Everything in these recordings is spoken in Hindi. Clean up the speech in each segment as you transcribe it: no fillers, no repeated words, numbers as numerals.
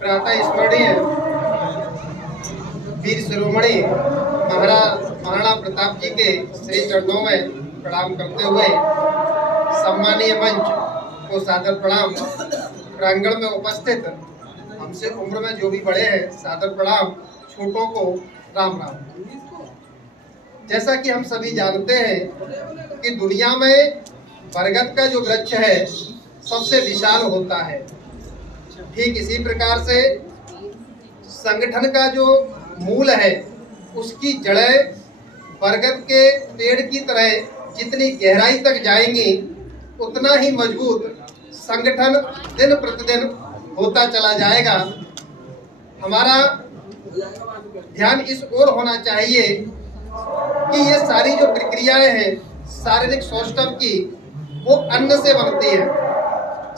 प्रातः स्मरणीय वीर शिरोमणि महाराणा प्रताप जी के श्री चरणों में प्रणाम करते हुए सम्मानीय मंच को सादर प्रणाम। प्रांगण में उपस्थित हमसे उम्र में जो भी बड़े हैं सादर प्रणाम, छोटों को राम राम। जैसा कि हम सभी जानते हैं कि दुनिया में बरगद का जो वृक्ष है सबसे विशाल होता है, ठीक इसी प्रकार से संगठन का जो मूल है उसकी जड़ें बरगद के पेड़ की तरह जितनी गहराई तक जाएंगी उतना ही मजबूत संगठन दिन प्रतिदिन होता चला जाएगा। हमारा ध्यान इस ओर होना चाहिए कि ये सारी जो प्रक्रियाएं हैं शारीरिक सौष्ठव की, वो अन्न से बनती है।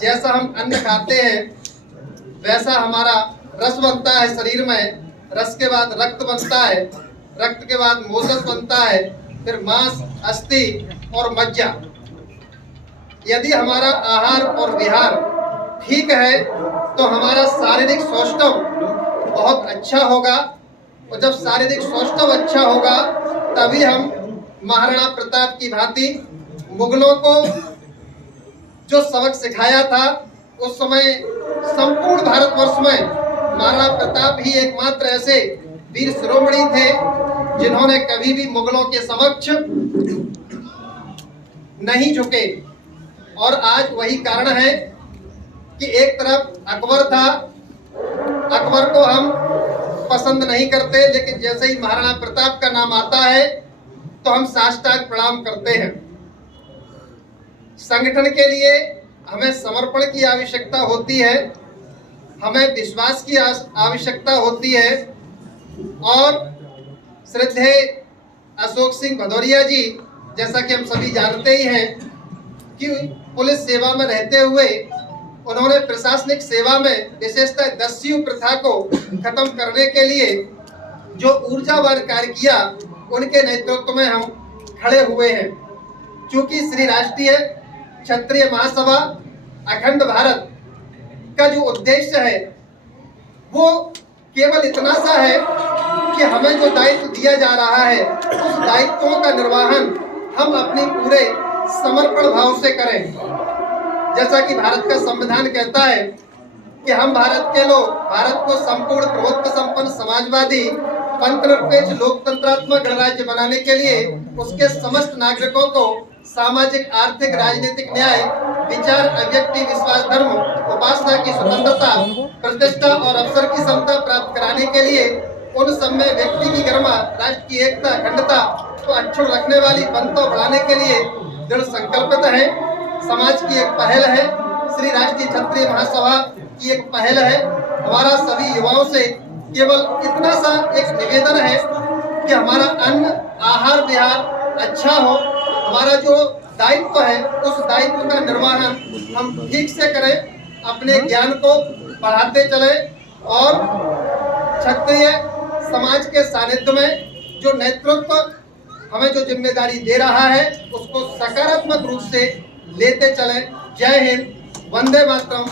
जैसा हम अन्न खाते हैं वैसा हमारा रस बनता है शरीर में, रस के बाद रक्त बनता है, रक्त के बाद मोजस बनता है, फिर मांस, अस्थि और मज्जा। यदि हमारा आहार और विहार ठीक है तो हमारा शारीरिक सौष्ठव बहुत अच्छा होगा, और जब शारीरिक सौष्ठव अच्छा होगा तभी हम महाराणा प्रताप की भांति मुगलों को जो सबक सिखाया था उस समय संपूर्ण भारतवर्ष में महाराणा प्रताप ही एकमात्र ऐसे वीर शिरोमणि थे जिन्होंने कभी भी मुगलों के समक्ष नहीं झुके। और आज वही कारण है कि एक तरफ अकबर था, अकबर को हम पसंद नहीं करते, लेकिन जैसे ही महाराणा प्रताप का नाम आता है तो हम साष्टांग प्रणाम करते हैं। संगठन के लिए हमें समर्पण की आवश्यकता होती है, हमें विश्वास की आवश्यकता होती है। और श्रद्धेय अशोक सिंह भदौरिया जी, जैसा कि हम सभी जानते ही हैं कि पुलिस सेवा में रहते हुए उन्होंने प्रशासनिक सेवा में विशेषतः दस्यु प्रथा को खत्म करने के लिए जो ऊर्जावान कार्य किया, उनके नेतृत्व में हम खड़े हुए हैं। क्योंकि श्री राष्ट्रीय क्षत्रिय महासभा अखंड भारत का जो उद्देश्य है वो केवल इतना सा है कि हमें जो दायित्व दिया जा रहा है उस दायित्वों का निर्वहन हम अपने पूरे समर्पण भाव से करें। जैसा कि भारत का संविधान कहता है कि हम भारत के लोग भारत को संपूर्ण प्रभुत्व संपन्न समाजवादी पंथनिरपेक्ष लोकतंत्रात्मक गणराज्य बनाने के लिए उसके समस्त नागरिकों को सामाजिक, आर्थिक, राजनीतिक न्याय, विचार, अभिव्यक्ति, विश्वास, धर्म, उपासना की स्वतंत्रता, प्रतिष्ठा और अवसर की समता प्राप्त कराने के लिए उन सब में व्यक्ति की गरिमा, राष्ट्र की एकता, अखंडता को अक्षुण्ण रखने वाली पंथों बढ़ाने के लिए दृढ़ संकल्पित है। समाज की एक पहल है, श्री राष्ट्रीय क्षत्रिय महासभा की एक पहल है। हमारा सभी युवाओं से केवल इतना सा एक निवेदन है कि हमारा अन्न, आहार, विहार अच्छा हो, हमारा जो दायित्व है उस दायित्व का निर्वहन हम ठीक से करें, अपने ज्ञान को बढ़ाते चलें और क्षत्रिय समाज के सानिध्य में जो नेतृत्व हमें जो जिम्मेदारी दे रहा है उसको सकारात्मक रूप से लेते चलें। जय हिंद, वंदे मातरम।